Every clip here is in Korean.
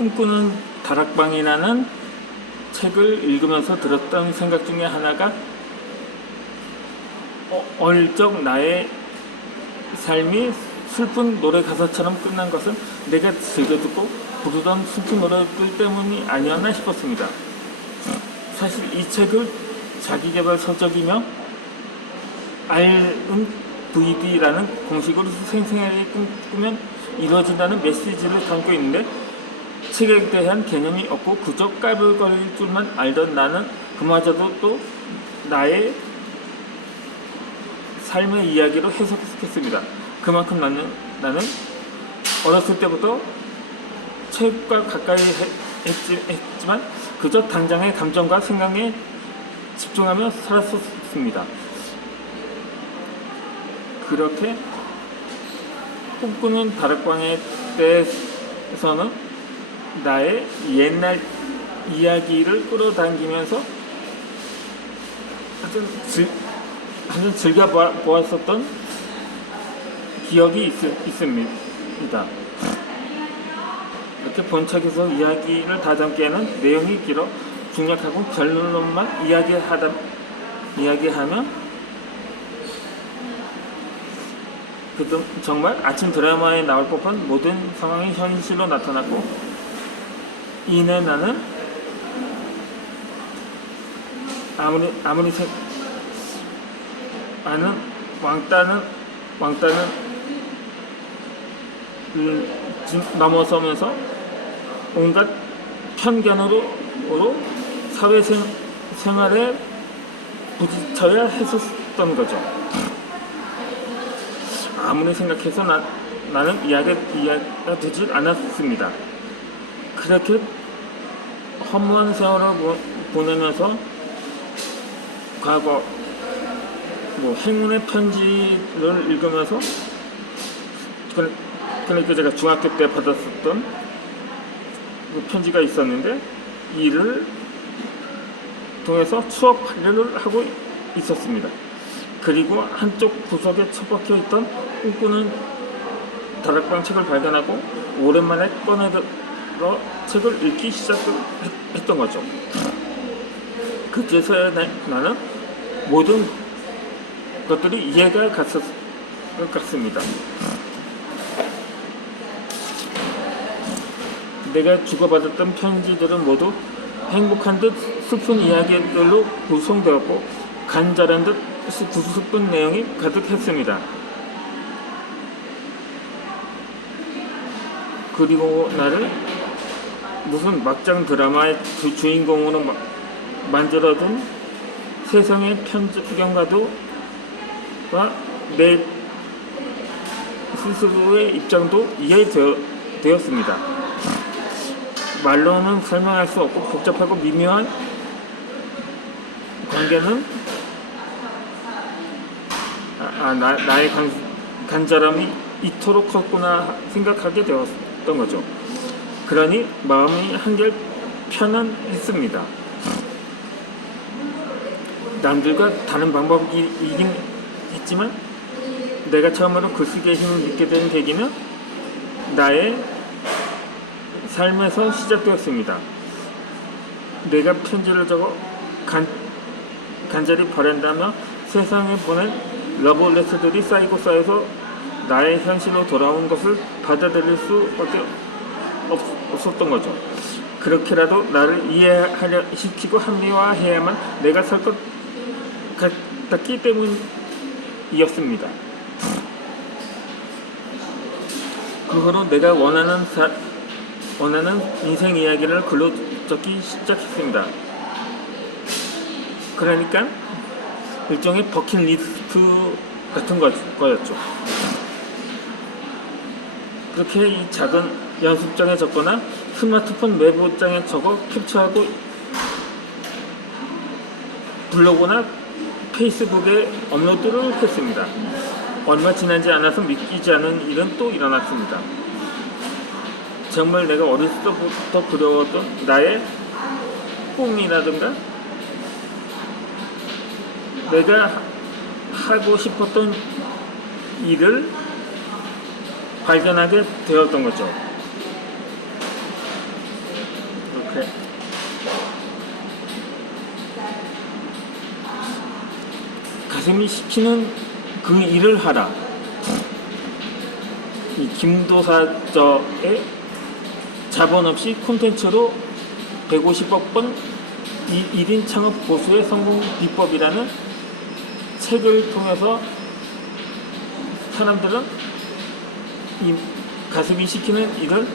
꿈꾸는 다락방이라는 책을 읽으면서 들었던 생각 중에 하나가 어, 어릴 적 나의 삶이 슬픈 노래 가사처럼 끝난 것은 내가 즐겨 듣고 부르던 슬픈 노래들 때문이 아니었나 싶었습니다. 사실 이 책을 자기개발 서적이며 RNVD라는 공식으로 생생하게 꿈꾸면 이루어진다는 메시지를 담고 있는데 책에 대한 개념이 없고 그저 까불거릴 줄만 알던 나는 그마저도 또 나의 삶의 이야기로 해석했습니다. 그만큼 나는 나는 어렸을 때부터 책과 가까이 했지, 했지만 그저 당장의 감정과 생각에 집중하며 살았었습니다. 그렇게 꿈꾸는 다락방에 대해서는 나의 옛날 이야기를 끌어당기면서 하여튼, 즐, 하여튼 즐겨보았었던 기억이 있, 있습니다. 이렇게 본책에서 이야기를 다담기에는 내용이 길어 중략하고 결론만 이야기하다 이야기하면 그동 정말 아침 드라마에 나올 법한 모든 상황이 현실로 나타났고 이내 나는 아무리 아무리 생 나는 왕따는 왕따는 넘어서면서 온갖 편견으로 으로 사회생 생활에 부딪혀야 했었던 거죠. 아무리 생각해서 나, 나는 이해가, 되질 않았습니다. 그렇게 허무한 세월을 보- 보내면서 과거 뭐 행운의 편지를 읽으면서 그- 그러니까 제가 중학교 때 받았었던 그 편지가 있었는데 이를 통해서 추억 관련을 하고 있었습니다. 그리고 한쪽 구석에 처박혀 있던 꿈꾸는 다락방 책을 발견하고 오랜만에 꺼내들어 책을 읽기 시작했던 거죠. 그제서야 나- 나는 모든 것들이 이해가 갔었, 갔습니다. 내가 주고받았던 편지들은 모두 행복한 듯 슬픈 이야기들로 구성되었고 간절한 듯 구슬픈 내용이 가득했습니다. 그리고 나를 무슨 막장 드라마의 주, 주인공으로 마- 만들어둔 세상의 편집경과도와 내 스스로의 입장도 이해되었습니다. 말로는 설명할 수 없고 복잡하고 미묘한 관계는 아, 아, 나, 나의 간, 간절함이 이토록 컸구나 생각하게 되었던 거죠. 그러니 마음이 한결 편안했습니다. 남들과 다른 방법이긴 했지만 내가 처음으로 글쓰기의 힘을 믿게 된 계기는 나의 삶에서 시작되었습니다. 내가 편지를 적어 간, 간절히 바란다며 세상에 보낸 러브레터들이 쌓이고 쌓여서 나의 현실로 돌아온 것을 받아들일 수밖에 없, 없었던 거죠. 그렇게라도 나를 이해하려 시키고 합리화해야만 내가 살것 같았기 때문이었습니다. 그 후로 내가 원하는 사, 원하는 인생 이야기를 글로 적기 시작했습니다. 그러니까 일종의 버킷리스트 같은 거, 거였죠. 그렇게 이 작은 연습장에 적거나 스마트폰 메모장에 적어 캡처하고 블로그나 페이스북에 업로드를 했습니다. 얼마 지나지 않아서 믿기지 않은 일은 또 일어났습니다. 정말 내가 어렸을 때부터 그려왔던 나의 꿈이라든가 내가 하고 싶었던 일을 발견하게 되었던 거죠. 가슴이 시키는 그 일을 하라. 이 김도사저의 자본 없이 콘텐츠로 150억 번 1인 창업 보수의 성공 비법이라는 책을 통해서 사람들은 이 가슴이 시키는 일을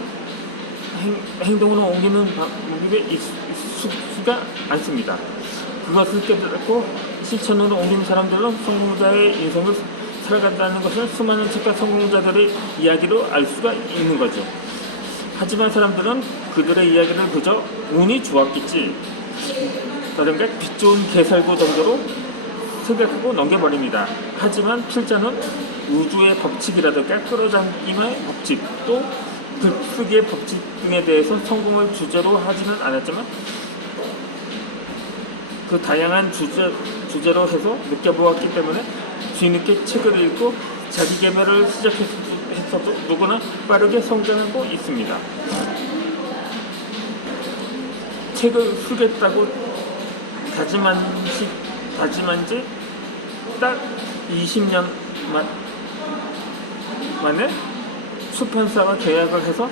행, 행동으로 옮기는 방법에 익숙지가 않습니다. 그것을 깨닫고 실천으로 옮기는 사람들은 성공자의 인생을 살아간다는 것을 수많은 책과 성공자들의 이야기로 알 수가 있는 거죠. 하지만 사람들은 그들의 이야기를 그저 운이 좋았겠지 라든가 빛 좋은 개살구 정도로 생각하고 넘겨버립니다. 하지만 필자는 우주의 법칙이라든가 끌어당김의 법칙 또 글쓰기의 법칙 등에 대해서 성공을 주제로 하지는 않았지만 그 다양한 주제, 주제로 해서 느껴보았기 때문에 뒤늦게 책을 읽고 자기 개발을 시작했어도 누구나 빠르게 성장하고 있습니다. 책을 쓰겠다고 다짐한 시, 다짐한 지 딱 20년 만, 만에 수판사와 계약을 해서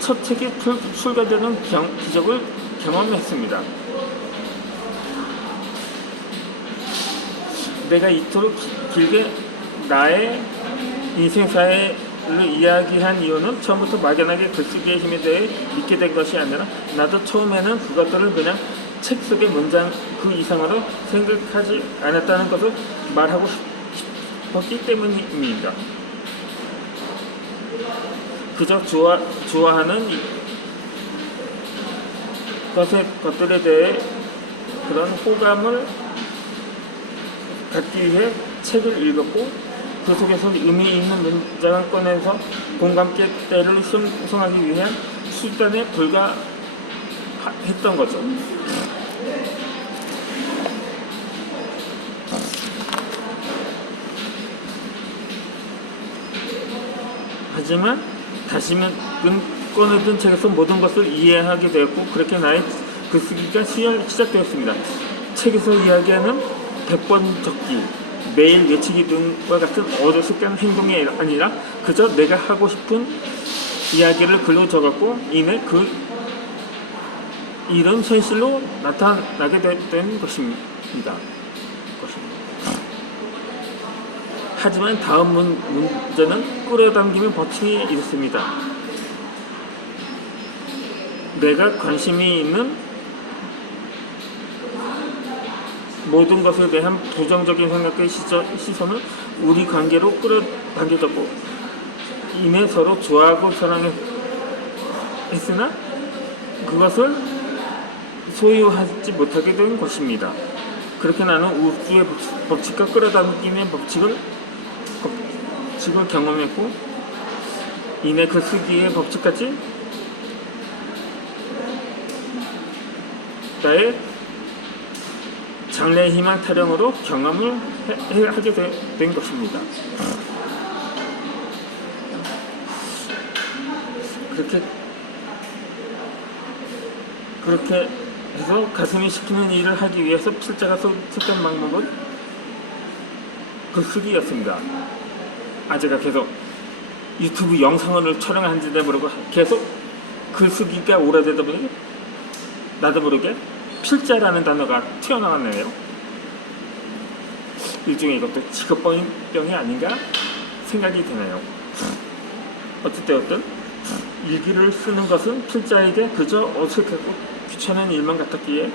첫 책이 풀, 출간되는 경, 기적을 경험했습니다. 내가 이토록 기- 길게 나의 인생사를 이야기한 이유는 처음부터 막연하게 글쓰기의 힘에 대해 믿게 된 것이 아니라 나도 처음에는 그것들을 그냥 책 속의 문장 그 이상으로 생각하지 않았다는 것을 말하고 싶었기 때문입니다. 그저 좋아, 좋아하는 이- 것에, 것들에 대해 그런 호감을 갖기 위해 책을 읽었고 그 속에서 의미 있는 문장을 꺼내서 공감대를 형성하기 위한 수단에 불과했던 거죠. 하지만 다시는 꺼내든 책에서 모든 것을 이해하게 되었고 그렇게 나의 글쓰기가 시열- 시작되었습니다. 책에서 이야기하는 100번 적기, 매일 외치기 등과 같은 어리숙한 행동이 아니라 그저 내가 하고 싶은 이야기를 글로 적었고 이내 그 일은 현실로 나타나게 되- 된 것입니다. 것입니다. 하지만 다음 문, 문제는 끌어당김의 법칙이 있습니다. 내가 관심이 있는 모든 것에 대한 부정적인 생각의 시저, 시선은 우리 관계로 끌어당겨졌고 이내 서로 좋아하고 사랑했으나 그것을 소유하지 못하게 된 것입니다. 그렇게 나는 우주의 법칙- 법칙과 끌어당김의 법칙을 법칙을 경험했고 이내 그 쓰기의 법칙까지 나의 장래 희망 타령으로 경험을 해, 해- 하게 되- 된 것입니다. 그렇게 그렇게 해서 가슴이 시키는 일을 하기 위해서 필자가 선택한 방법은 글쓰기였습니다. 아 제가 계속 유튜브 영상을 촬영한 지도 모르고 계속 글쓰기가 오래되다 보니 나도 모르게 필자라는 단어가 튀어나왔네요. 일종의 이것도 직업병이 아닌가 생각이 드네요. 어쨌든 일기를 쓰는 것은 필자에게 그저 어색하고 귀찮은 일만 같았기에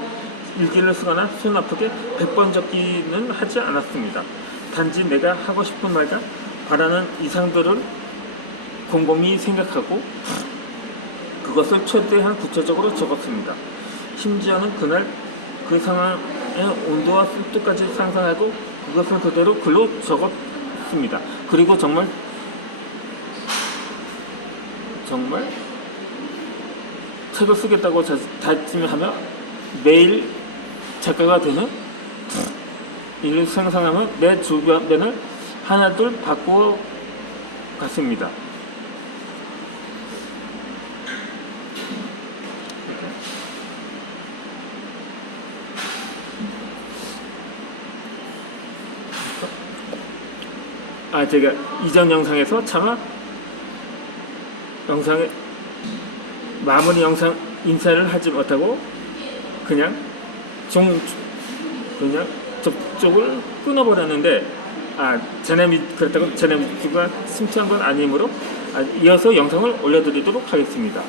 일기를 쓰거나 손 아프게 100번 적기는 하지 않았습니다. 단지 내가 하고 싶은 말과 바라는 이상들을 곰곰이 생각하고 그것을 최대한 구체적으로 적었습니다. 심지어는 그날 그 상황의 온도와 습도까지 상상하고 그것을 그대로 글로 적었습니다. 그리고 정말 정말 책을 쓰겠다고 자- 다짐하며 매일 작가가 되는 일을 상상하며 내 주변을 하나둘 바꾸어 갔습니다. 아 제가 이전 영상에서 차마 영상에 마무리 영상 인사를 하지 못하고 그냥 종 그냥 접촉을 끊어버렸는데 아 제네미 그렇다고 제네미가 심취한 건 아니므로 아, 이어서 영상을 올려드리도록 하겠습니다.